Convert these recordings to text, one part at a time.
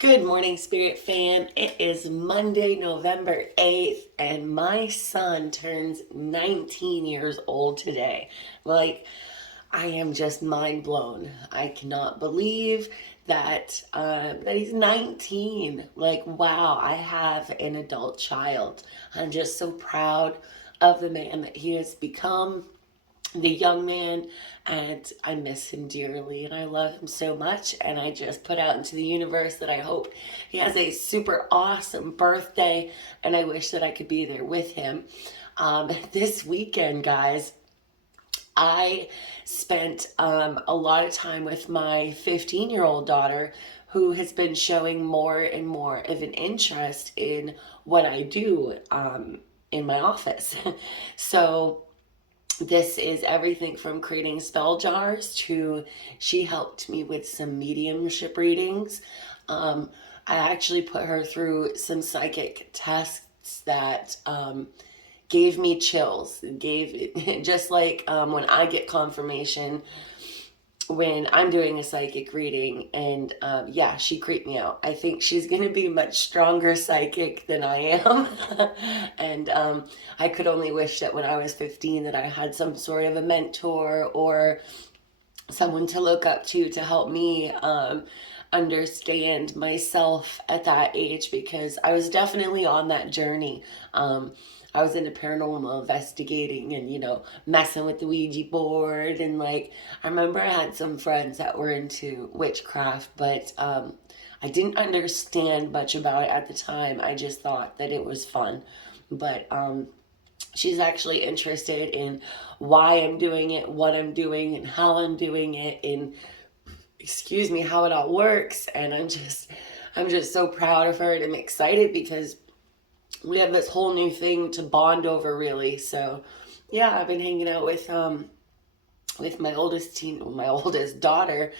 Good morning, Spirit fam. It is Monday, November 8th, and my son turns 19 years old today. Like, I am just mind blown. I cannot believe that he's 19. Like, wow, I have an adult child. I'm just so proud of the man that he has become, the young man, and I miss him dearly and I love him so much. And I just put out into the universe that I hope he has a super awesome birthday, and I wish that I could be there with him. This weekend, guys, I spent a lot of time with my 15-year-old daughter, who has been showing more and more of an interest in what I do in my office. So this is everything from creating spell jars to she helped me with some mediumship readings. I actually put her through some psychic tests that gave me chills. Gave just like when I get confirmation when I'm doing a psychic reading, and yeah, she creeped me out. I think she's going to be a much stronger psychic than I am. And I could only wish that when I was 15 that I had some sort of a mentor or someone to look up to help me understand myself at that age, because I was definitely on that journey. I was into paranormal investigating and, messing with the Ouija board. And like, I remember I had some friends that were into witchcraft, but I didn't understand much about it at the time. I just thought that it was fun. But she's actually interested in why I'm doing it, what I'm doing, and how I'm doing it, and excuse me, how it all works. And I'm just so proud of her, and I'm excited because we have this whole new thing to bond over, really. So yeah, I've been hanging out with my oldest teenage daughter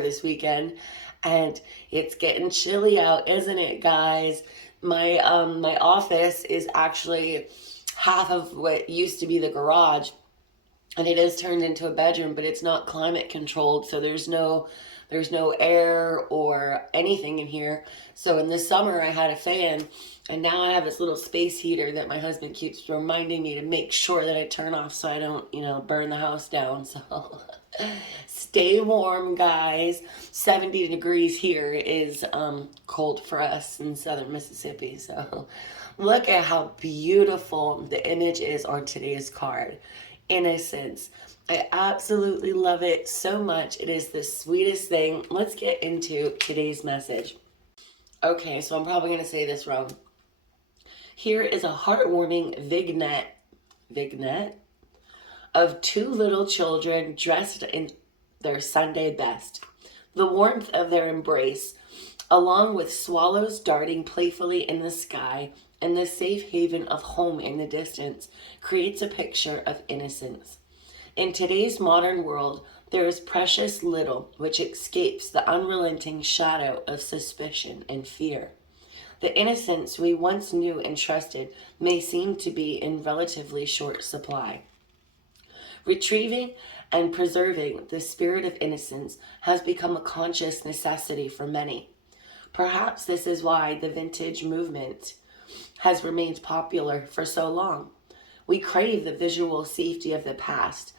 this weekend, and it's getting chilly out, isn't it, guys? My office is actually half of what used to be the garage, and it is turned into a bedroom, but it's not climate controlled, so there's no air or anything in here. So in the summer I had a fan, and now I have this little space heater that my husband keeps reminding me to make sure that I turn off so I don't, burn the house down. So stay warm, guys. 70 degrees here is cold for us in southern Mississippi. So look at how beautiful the image is on today's card. Innocence. I absolutely love it so much. It is the sweetest thing. Let's get into today's message. Okay, so I'm probably going to say this wrong. Here is a heartwarming vignette of two little children dressed in their Sunday best. The warmth of their embrace, along with swallows darting playfully in the sky and the safe haven of home in the distance, creates a picture of innocence. In today's modern world, there is precious little which escapes the unrelenting shadow of suspicion and fear. The innocence we once knew and trusted may seem to be in relatively short supply. Retrieving and preserving the spirit of innocence has become a conscious necessity for many. Perhaps this is why the vintage movement has remained popular for so long. We crave the visual safety of the past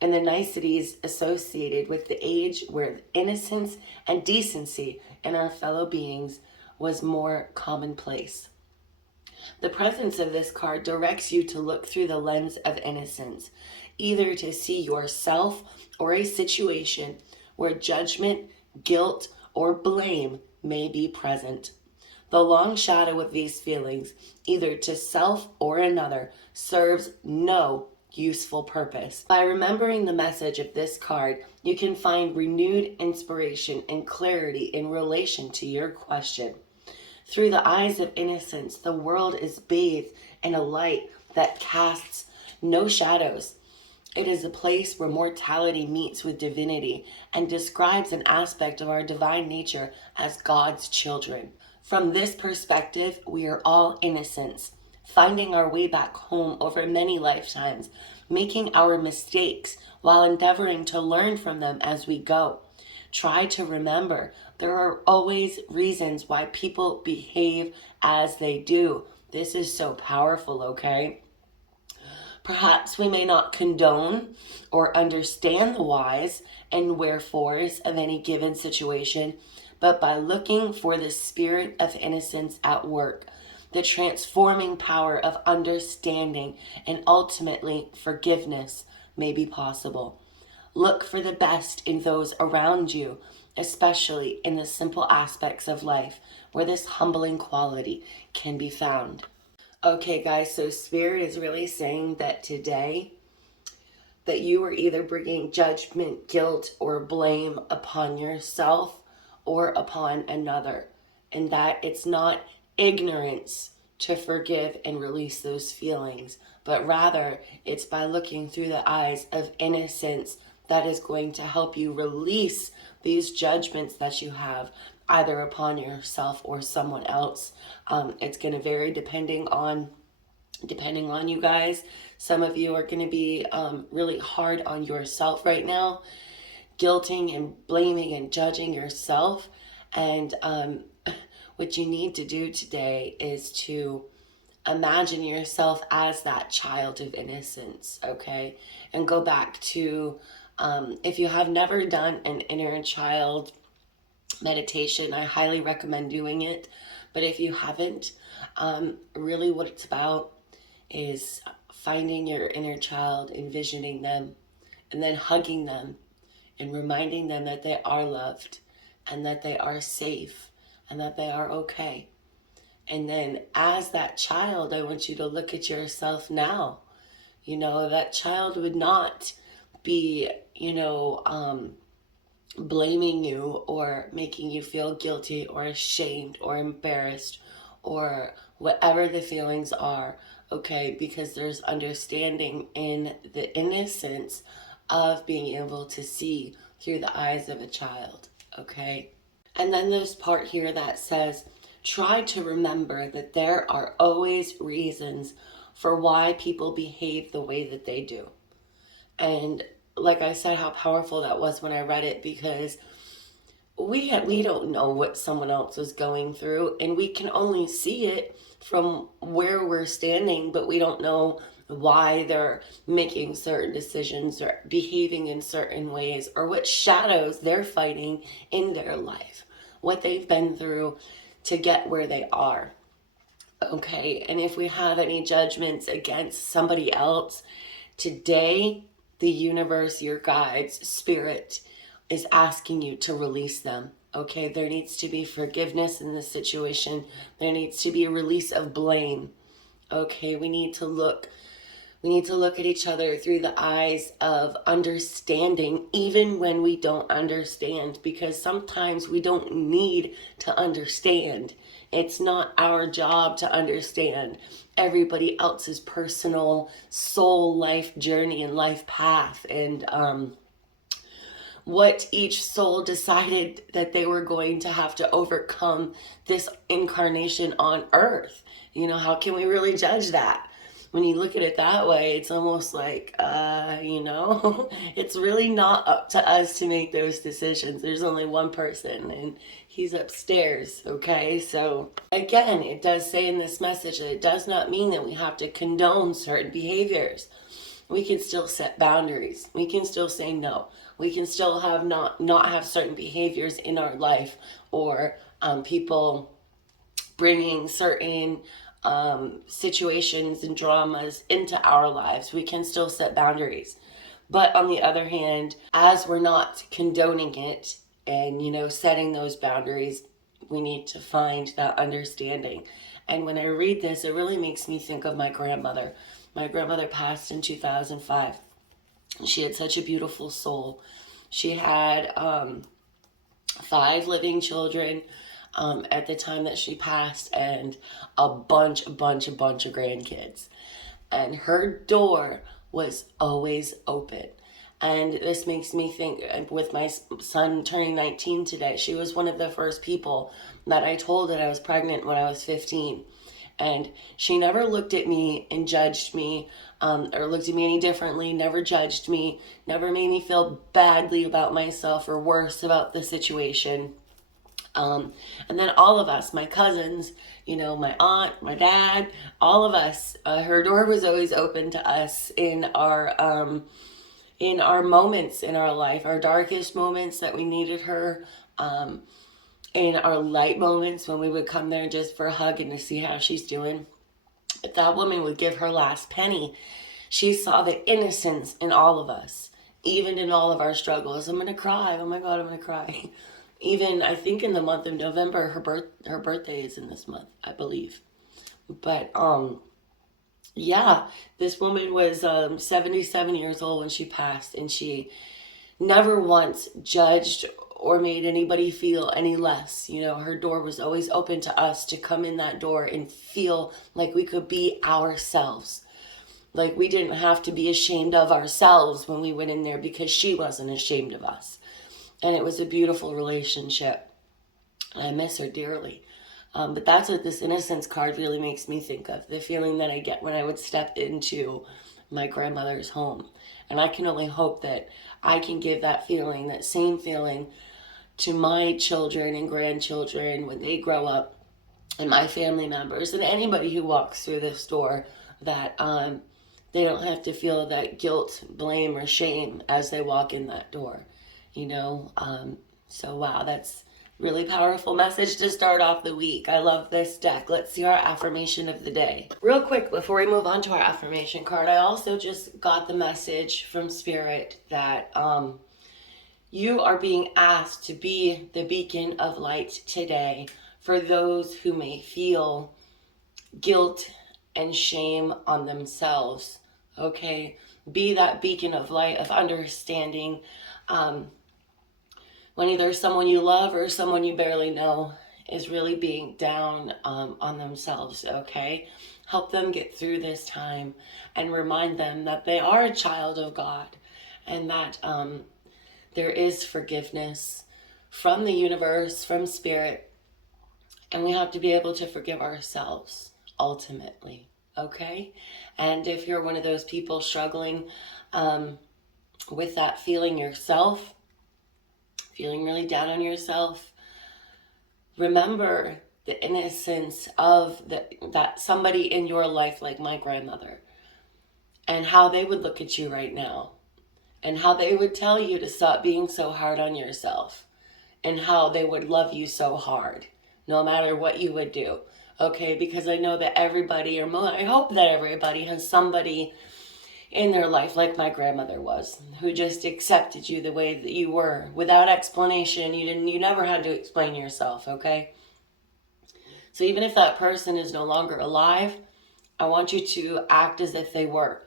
and the niceties associated with the age where innocence and decency in our fellow beings was more commonplace. The presence of this card directs you to look through the lens of innocence, either to see yourself or a situation where judgment, guilt, or blame may be present. The long shadow of these feelings, either to self or another, serves no useful purpose. By remembering the message of this card, you can find renewed inspiration and clarity in relation to your question. Through the eyes of innocence, the world is bathed in a light that casts no shadows. It is a place where mortality meets with divinity and describes an aspect of our divine nature as God's children. From this perspective, we are all innocents, finding our way back home over many lifetimes, making our mistakes while endeavoring to learn from them as we go. Try to remember there are always reasons why people behave as they do. This is so powerful, okay? Perhaps we may not condone or understand the whys and wherefores of any given situation, but by looking for the spirit of innocence at work, the transforming power of understanding and ultimately forgiveness may be possible. Look for the best in those around you, especially in the simple aspects of life where this humbling quality can be found. Okay, guys, so Spirit is really saying that today that you are either bringing judgment, guilt, or blame upon yourself or upon another, and that it's not ignorance to forgive and release those feelings, but rather it's by looking through the eyes of innocence that is going to help you release these judgments that you have either upon yourself or someone else. It's going to vary depending on you guys. Some of you are going to be really hard on yourself right now, guilting and blaming and judging yourself. And what you need to do today is to imagine yourself as that child of innocence, okay? And go back to, if you have never done an inner child meditation, I highly recommend doing it. But if you haven't, really what it's about is finding your inner child, envisioning them, and then hugging them and reminding them that they are loved and that they are safe and that they are okay. And then as that child, I want you to look at yourself now. You know, that child would not be, blaming you or making you feel guilty or ashamed or embarrassed or whatever the feelings are, okay? Because there's understanding in the innocence of being able to see through the eyes of a child, okay? And then there's part here that says, try to remember that there are always reasons for why people behave the way that they do. And like I said, how powerful that was when I read it, because we don't know what someone else is going through, and we can only see it from where we're standing, but we don't know why they're making certain decisions or behaving in certain ways, or what shadows they're fighting in their life, what they've been through to get where they are. Okay, and if we have any judgments against somebody else, today, the universe, your guides, spirit, is asking you to release them. Okay, there needs to be forgiveness in this situation. There needs to be a release of blame. Okay, we need to look at each other through the eyes of understanding, even when we don't understand, because sometimes we don't need to understand. It's not our job to understand everybody else's personal soul life journey and life path, and what each soul decided that they were going to have to overcome this incarnation on earth. You know, how can we really judge that? When you look at it that way, it's almost like, it's really not up to us to make those decisions. There's only one person, and he's upstairs, okay? So, again, it does say in this message that it does not mean that we have to condone certain behaviors. We can still set boundaries. We can still say no. We can still have not have certain behaviors in our life, or people bringing certain situations and dramas into our lives. We can still set boundaries. But on the other hand, as we're not condoning it and, setting those boundaries, we need to find that understanding. And when I read this, it really makes me think of my grandmother. My grandmother passed in 2005. She had such a beautiful soul. She had 5 living children at the time that she passed, and a bunch of grandkids. And her door was always open. And this makes me think, with my son turning 19 today, she was one of the first people that I told that I was pregnant when I was 15. And she never looked at me and judged me, or looked at me any differently, never judged me, never made me feel badly about myself or worse about the situation. And then all of us, my cousins, my aunt, my dad, all of us, her door was always open to us in our moments in our life, our darkest moments that we needed her, in our light moments when we would come there just for a hug and to see how she's doing. If that woman would give her last penny, she saw the innocence in all of us, even in all of our struggles. I'm gonna cry. Oh my God, I'm gonna cry. Even I think in the month of November, her birthday is in this month, I believe. But yeah, this woman was 77 years old when she passed, and she never once judged or made anybody feel any less. Her door was always open to us to come in that door and feel like we could be ourselves. Like we didn't have to be ashamed of ourselves when we went in there because she wasn't ashamed of us. And it was a beautiful relationship. I miss her dearly. But that's what this Innocence card really makes me think of. The feeling that I get when I would step into my grandmother's home. And I can only hope that I can give that feeling, that same feeling, to my children and grandchildren when they grow up, and my family members, and anybody who walks through this door, that they don't have to feel that guilt, blame, or shame as they walk in that door. So wow, that's really powerful message to start off the week. I love this deck. Let's see our affirmation of the day. Real quick, before we move on to our affirmation card, I also just got the message from Spirit that you are being asked to be the beacon of light today for those who may feel guilt and shame on themselves. Okay? Be that beacon of light, of understanding, when either someone you love or someone you barely know is really being down on themselves, okay? Help them get through this time and remind them that they are a child of God, and that there is forgiveness from the universe, from Spirit, and we have to be able to forgive ourselves ultimately, okay? And if you're one of those people struggling with that feeling yourself, feeling really down on yourself, remember the innocence of that somebody in your life, like my grandmother, and how they would look at you right now, and how they would tell you to stop being so hard on yourself, and how they would love you so hard, no matter what you would do, okay? Because I know that everybody, or I hope that everybody has somebody in their life, like my grandmother was, who just accepted you the way that you were, without explanation. You never had to explain yourself, okay? So even if that person is no longer alive, I want you to act as if they were,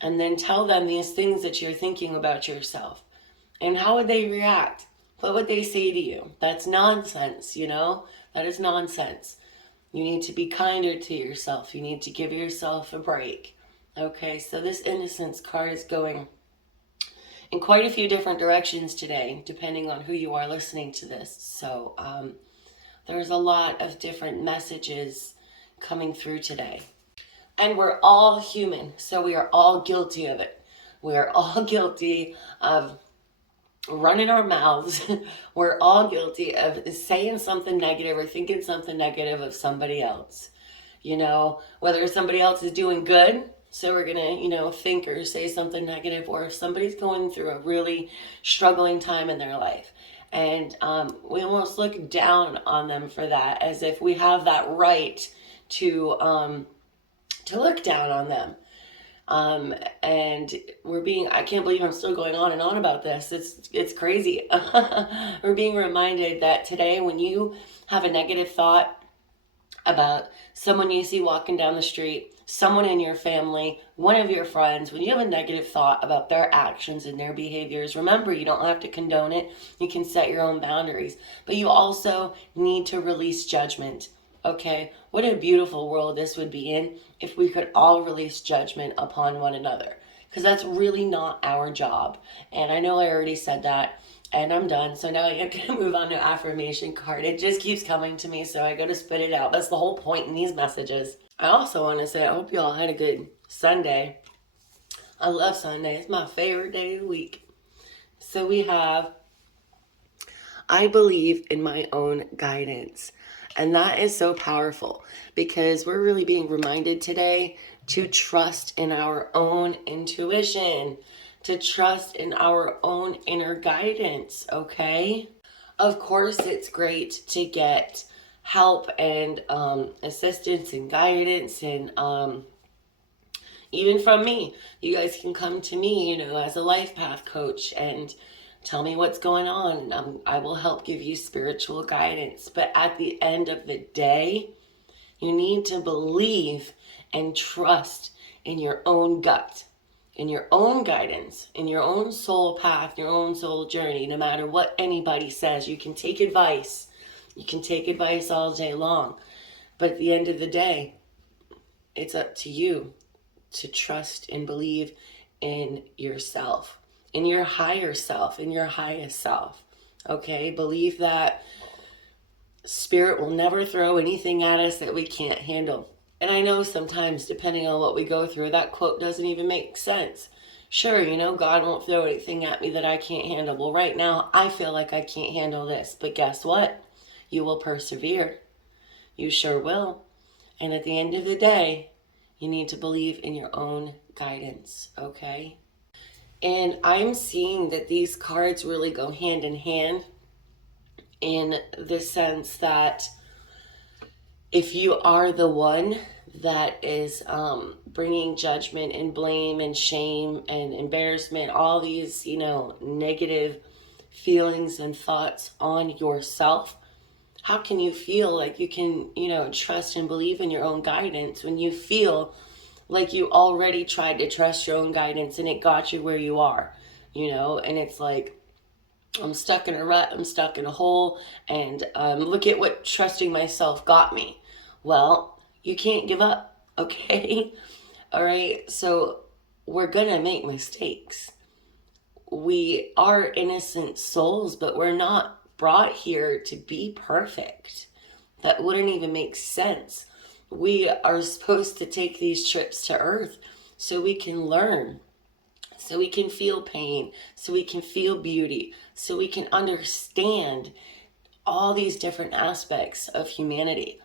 and then tell them these things that you're thinking about yourself. And how would they react? What would they say to you? That's nonsense, That is nonsense. You need to be kinder to yourself. You need to give yourself a break. Okay, so this Innocence card is going in quite a few different directions today, depending on who you are listening to this. So there's a lot of different messages coming through today. And we're all human, so we are all guilty of it. We are all guilty of running our mouths. We're all guilty of saying something negative or thinking something negative of somebody else. Whether somebody else is doing good, so we're going to, think or say something negative, or if somebody's going through a really struggling time in their life. And we almost look down on them for that, as if we have that right to look down on them. And I can't believe I'm still going on and on about this. It's crazy. We're being reminded that today, when you have a negative thought about someone you see walking down the street, someone in your family, one of your friends, when you have a negative thought about their actions and their behaviors, remember, you don't have to condone it. You can set your own boundaries, but you also need to release judgment. Okay, what a beautiful world this would be in if we could all release judgment upon one another, because that's really not our job. And I know I already said that, and I'm done. So now I have to move on to affirmation card. It just keeps coming to me, so I got to spit it out. That's the whole point in these messages. I also want to say I hope you all had a good Sunday. I love Sunday. It's my favorite day of the week. So we have, I believe in my own guidance. And that is so powerful because we're really being reminded today to trust in our own intuition, to trust in our own inner guidance, okay? Of course, it's great to get help and assistance and guidance and even from me. You guys can come to me, as a life path coach and tell me what's going on, and I will help give you spiritual guidance. But at the end of the day, you need to believe and trust in your own gut, in your own guidance, in your own soul path, your own soul journey. No matter what anybody says, you can take advice. You can take advice all day long. But at the end of the day, it's up to you to trust and believe in yourself, in your higher self, in your highest self. Okay? Believe that Spirit will never throw anything at us that we can't handle. And I know sometimes, depending on what we go through, that quote doesn't even make sense. Sure, God won't throw anything at me that I can't handle. Well, right now, I feel like I can't handle this. But guess what? You will persevere. You sure will. And at the end of the day, you need to believe in your own guidance, okay? And I'm seeing that these cards really go hand in hand in the sense that if you are the one that is bringing judgment and blame and shame and embarrassment, all these, negative feelings and thoughts on yourself, how can you feel like you can, trust and believe in your own guidance when you feel like you already tried to trust your own guidance and it got you where you are, and it's like, I'm stuck in a rut, I'm stuck in a hole, and look at what trusting myself got me. Well, you can't give up, okay? All right, so we're gonna make mistakes. We are innocent souls, but we're not brought here to be perfect. That wouldn't even make sense. We are supposed to take these trips to Earth so we can learn, so we can feel pain, so we can feel beauty, so we can understand all these different aspects of humanity.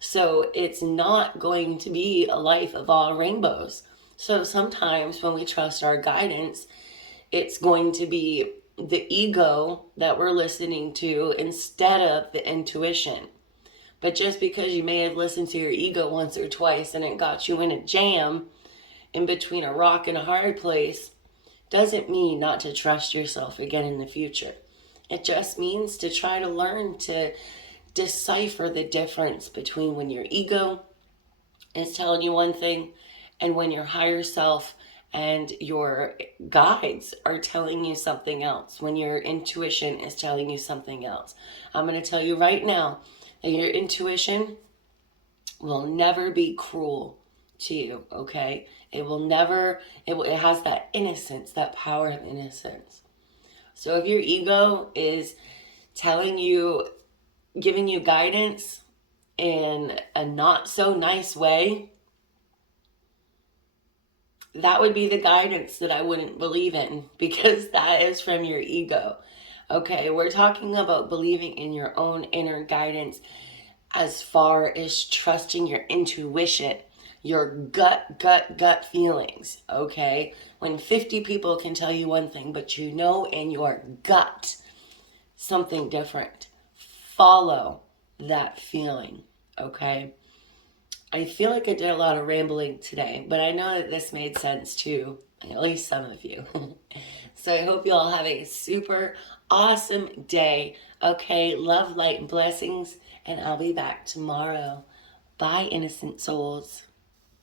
So it's not going to be a life of all rainbows. So sometimes when we trust our guidance, it's going to be the ego that we're listening to instead of the intuition. But just because you may have listened to your ego once or twice and it got you in a jam in between a rock and a hard place doesn't mean not to trust yourself again in the future. It just means to try to learn to decipher the difference between when your ego is telling you one thing and when your higher self and your guides are telling you something else, when your intuition is telling you something else. I'm going to tell you right now that your intuition will never be cruel to you, okay? It will never, it has that innocence, that power of innocence. So if your ego is telling you, giving you guidance in a not so nice way, that would be the guidance that I wouldn't believe in, because that is from your ego. Okay, we're talking about believing in your own inner guidance as far as trusting your intuition, your gut feelings, okay? When 50 people can tell you one thing, but you know in your gut something different, follow that feeling, okay? I feel like I did a lot of rambling today, but I know that this made sense to at least some of you. So I hope you all have a super awesome day. Okay, love, light, and blessings, and I'll be back tomorrow. Bye, innocent souls.